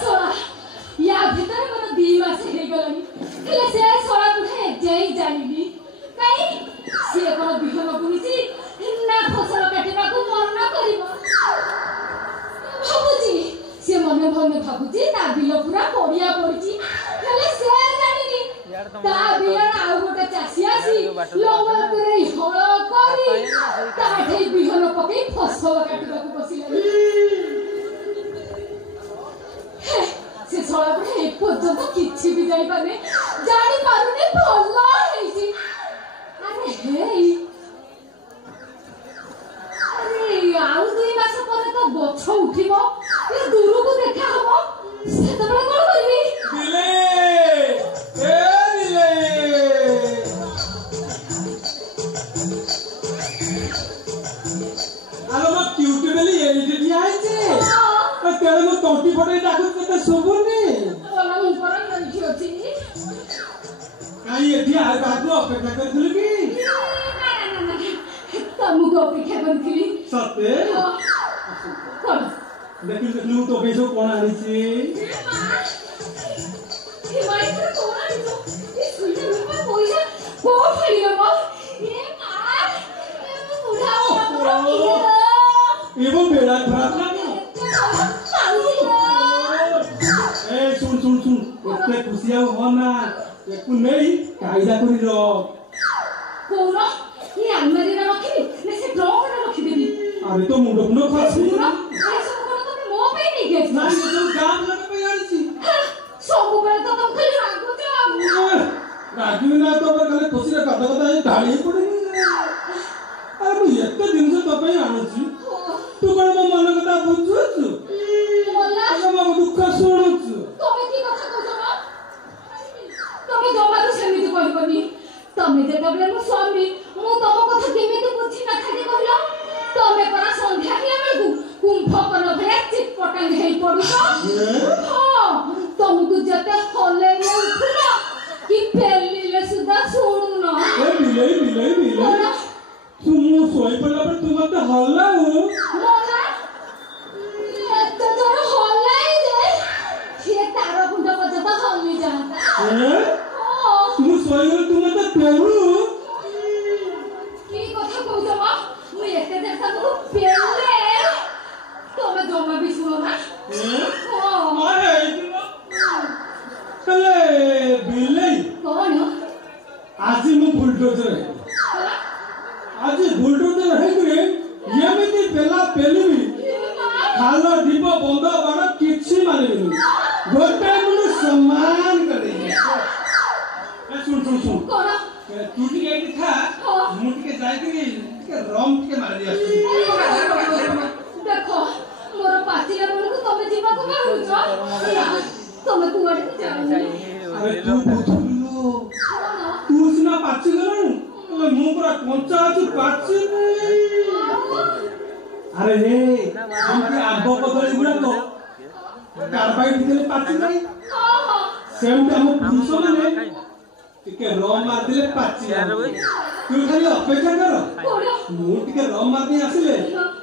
सोला या भीतर मन 2 मास हे गलानी हेले से सोला पुढे जई जानिबी काई से कोन बिहन बुनिची ना फसल काटिबा को मन न करिवो भाबुजी से मन भाबुजी ता बिल पूरा पड़िया पड़िची हेले से जानिनी ता बिल आउ गोटे चासी आसी लंगा करे हळ करी ता ठे बिहन पके फसल काटिबा को बसिला से सोला पुढे एक पर्यंत किछि भी जाई पाने जानि पारुने भल्ला हेसी अरे हे अरे आउ 2 मास पर तो गछ उठिबो ए दूर को देखा हबो से तबला कोन करबी बिले ए बिले आलो म क्यूटी बेली एडी दिया आइছে तेरे को टोटी पटे डाकू ते सुबुनी वाला मुंह पर नहीं होची काई एठी आ बात अपेक्षा करथिलु की ना तमुको अपेक्षा करथिली सते कोन देखिलु तो बेसो कोन आनिछि ए माई से कोन आनिछो ए सुइले रूपा पैसा को फड़ी लबो ए मां ए बुढ़ा एवो बेड़ा खराब ना ए सुन एते खुशिया हो ना एकु नहीं कायदा करी रो कोन ये अलमारी रे रखी ने से ड्रॉ रे रखी देबी अरे तो मुंडो खासी ए सब कोन तो मो पे नहीं गेस ना ये तो काम लगे पे आनिछि सब बेले तो तुम खाली रागो जा रागी ना तो खाली खुशी रे कथा ढाली पड़ेनी अरे मु एते दिन से तो पे आनिछि तू कोन मो मन कथा बुझुछु मोला हम दुख सुनुछु तमे की कथा कहजो ना तमे जमा तो सेमिति कहबनी तमे जेतबले मो स्वामी मु तम कथा केमिति बुझी ना खाली कहलो तमे परा संध्या के बेलकु कुंभकर्ण भे चिपटंग हेई पड़ितो हां तुमको जते हले ने उठला कि पेलिले सुदा सुनु ना ए बिले तुम सोई पड़ला पर तुम तो हल्ला हो मोला तो तोर हलाई दे ये तारो गुंडा बजता हल्ली जाता ए तुम सोई हो तुम तो पेरू की कथा कहजो मा मु एते देखा तो पेले तमे जमा भी सुनो ना हां अरे कले बिले कौन आज मु बुलडोजर आज बुलडोजर है करे येमिति पेला पेलिबी खालो दीप बंद बाण किछि मानिबी गोटे मुनु सम्मान करे ए सुन कौन तू टिके एठी था मु टिके जाय के रम टिके मार दिया देखो मोर पाचिला बल को तमे जीवा को मारुछ तमे कुआडे जाऊ अरे तू बुझलु तू सिना पाची गलु मु पूरा कंचा अछि पाची अरे हे हमके आगो कदली गुडा तो कार्बाइड दिले पाची नाही सेम हम पुरुष माने टिके रम मार दिले पाची तू खाली अपेक्षा कर मु टिके रम मार दे आसिले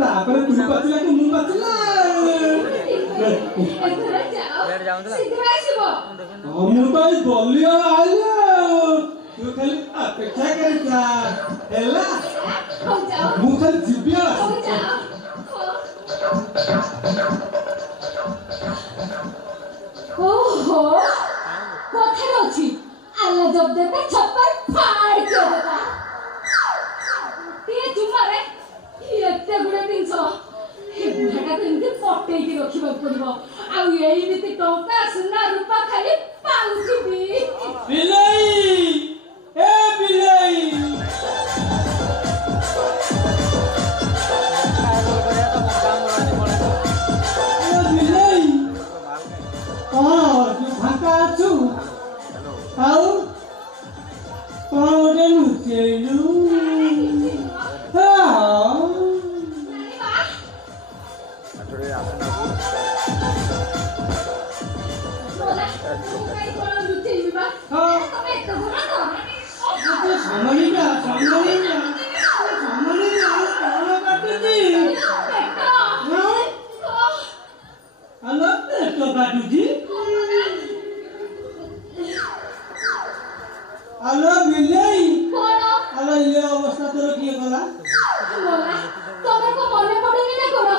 तापर तू पाचिला के मु पाचिला शीघ्र आसीबो मु तो गलिया आइला तू खाली अपेक्षा करता हेला मु खाली जिबिया ओहो कथन अछि आला जब देते छप्पर फाड़ के देता ते जुमारे एते गुडे दिनस हे बुढाटा तो इनके पट्टे के रखिबा पड़िबो आ एई मिति टंका सुना रूपा खाली पाउथिबी बिलाई ए बिलाई आओ कौन मुझेलू हाँ अल्लाह पेट काटुची अल्लाह बिल्लाई कौन अल्लाह ये अवस्था तोर किए गला बोला तमे को मने पड़ेनी ना कोन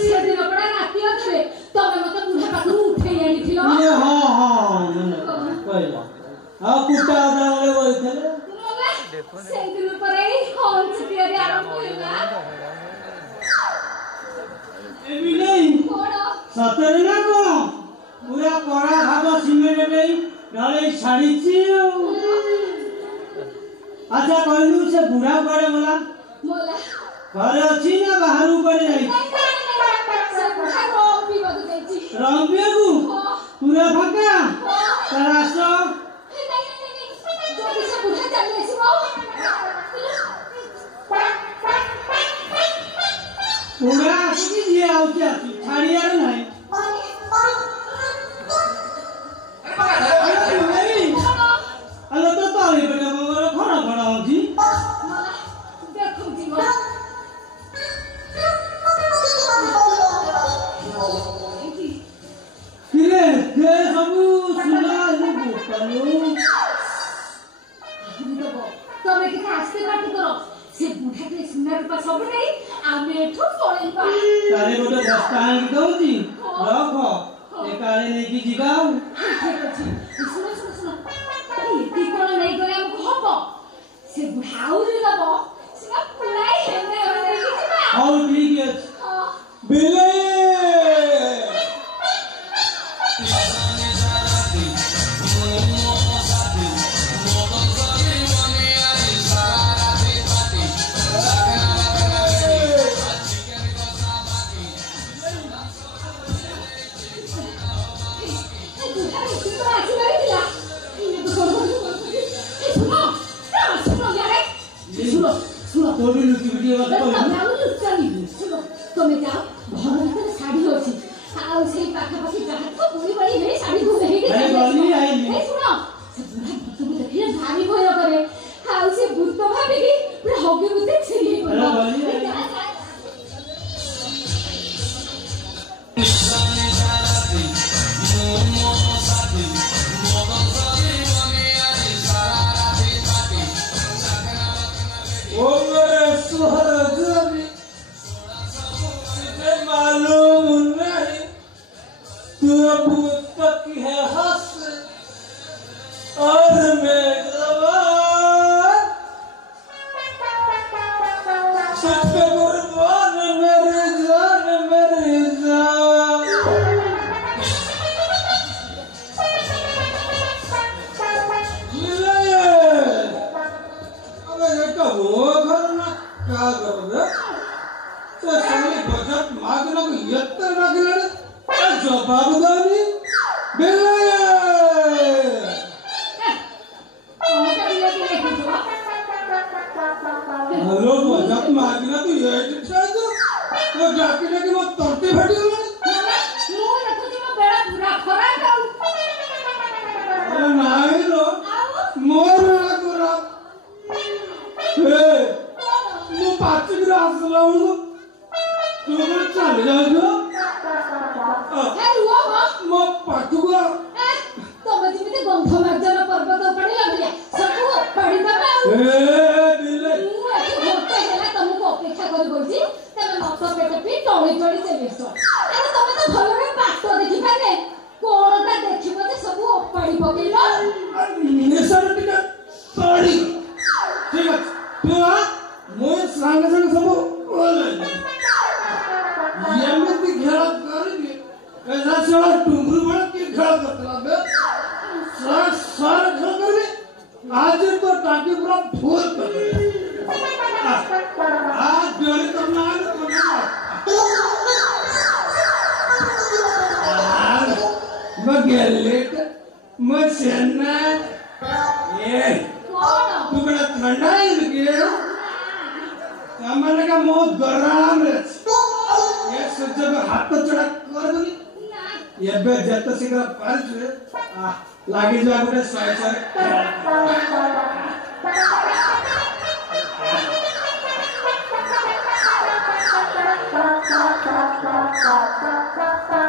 से दिन पड़ा राती अथरे तमे मते बुढ़ा पाखरु उठेई आनी थिलो ये हां कहला हां कुटा दाले बोलथले बोला से दिन परे हॉल से तियारी आरंभ होइला ए बिल्लाई कौन सतरे ना कोन पूरा कड़ा भाग सिमेंट नहीं डाले छाड़ीची अच्छा कहलू से बुढ़ा करे बोला बोला घरे अछि ना बाहर करे जाई से बुढ़ा रोग भी बद जाईची रंबिया को पूरा फाका तरासो जोड़ी से बुढ़ा चल लेसी बो पूरा आसी जे आउची छाड़ियार नाही अल्लाह तो ताली बेटा मगर खड़ा खड़ा होची देखो जीवा किरे के सबु सुना ये बोतलो तमे के आस्ते बात करो से बुढ़ा के सुना रूपा सब नहीं आमे एठो पळेबा तारे गोटे बस्ता आनी दउची रख ए काले नै की जिबाऊ ठीक अछि सुनो सुनो सुनो एती कोन नै गले हमको हबो से बुढ़ा उरी दबो से पुराई हेने होने की जिबा और ठीक है हां बिल्ले तोड़ी लुटी वीडियो बात तमे आउ लुचानी सुनो तमे जाओ घर भीतर साड़ी अछि आउ सेई पाखा पाखी जहां तो बुई बड़ी हे साड़ी घुमे हे अरे गली आई ए सुनो से बुढ़ा भूत को देखिए भारी भय करे आउ से भूत भाबी की पूरा होगे बुते छिरी अरे गली आई ओ मेरे सुहर जबी मुझे मालूम नहीं तू अब तक है हंस और मैं जवान सच पे कुर्बान मेरी जान वो घर ना क्या करोगे तो साले बजट मांगना को यत्तर मांगना जवाब दानी बेले हेलो बजट मांगना तो ये चाहिए तो जाके लेके वो तोड़ते बैठी हो मु देखुची मो बेड़ा पूरा खराब आउ अरे नहीं रो मोर ना करो ମୁଁ 5 ଦିନ ଆସିଲା ବେଳକୁ ତୁ କଣ ଚାଲି ଯାଉଛୁ हे रुओ ମୋ ପାଖକୁ ତମେ ଯେମିତି ଗନ୍ଧ ମାର୍ଜନ ପର୍ବତ ଉପରେ ଲାଗିଲା ସବୁ ପଡ଼ି ଦବା ଆଉ ବିଲେ ମୁଁ ଏଠି ଘଣ୍ଟେ ହେଲା ତମକୁ ଅପେକ୍ଷା କରି ବସିଛି ତମେ ମତ ପେଟ ପିଇ ଟଳି ଟଳି ଚାଲିଛ ଆରେ ତମେ ତ ଭଲରେ ବାଟ ଦେଖିପାରିଲେ କଣଟା ଦେଖିବ ଯେ ସବୁ ଅପାଡ଼ି ପକେଇଲ ନିଶାରେ ଟିକେ ତଳି ଠିକ ଅଛି ତୁ ମୁଁ ସାଙ୍ଗେ ସାଙ୍ଗେ ସବୁ ଏମିତି ଖେଳ କରିବି ଏସା ସେଟା ଟୁଙ୍ଗୁରୁ ବେଳେ କି ଖେଳ କରୁଥିଲା ବେ ସାର ଖେଳ କରିବି ଆଜି ତ ଟାଙ୍କି ପୁରା ଫୁଲ କରିଦେବି ଜଳି ତ ମୁଁ ଗେଲେ ମୁଁ ସେନା ଏ तू बड़ा ठंडा है लगे सामान का मोह गरम रे ये सज्ज में हाथ तो चढ़ा कर बोली ये बे जत शीघ्र पार छे लागी जा गोटे 100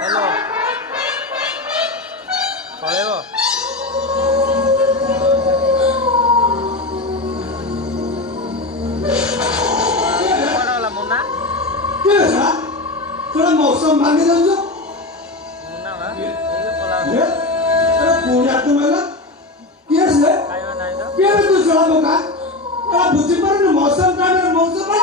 हेलो अरे पूजा तुम्हाला केस है केस तू चला बोका अरे बुझी पर मौसम का मौसम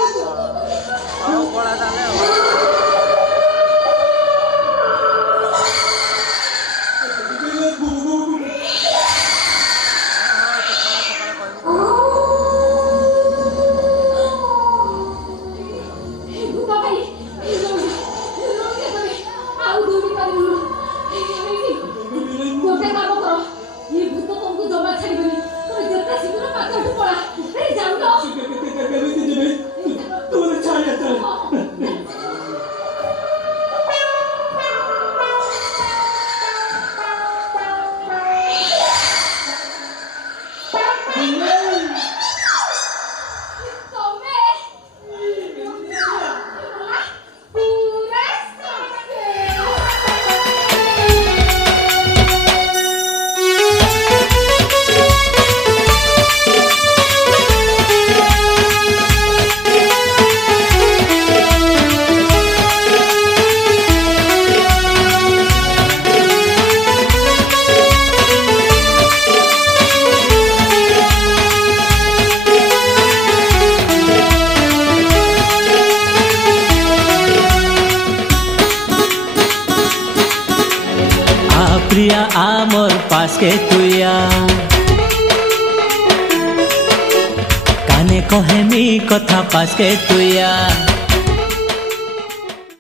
आ प्रिया आमर पास के तुया काने कहे मी कथा पास के तुया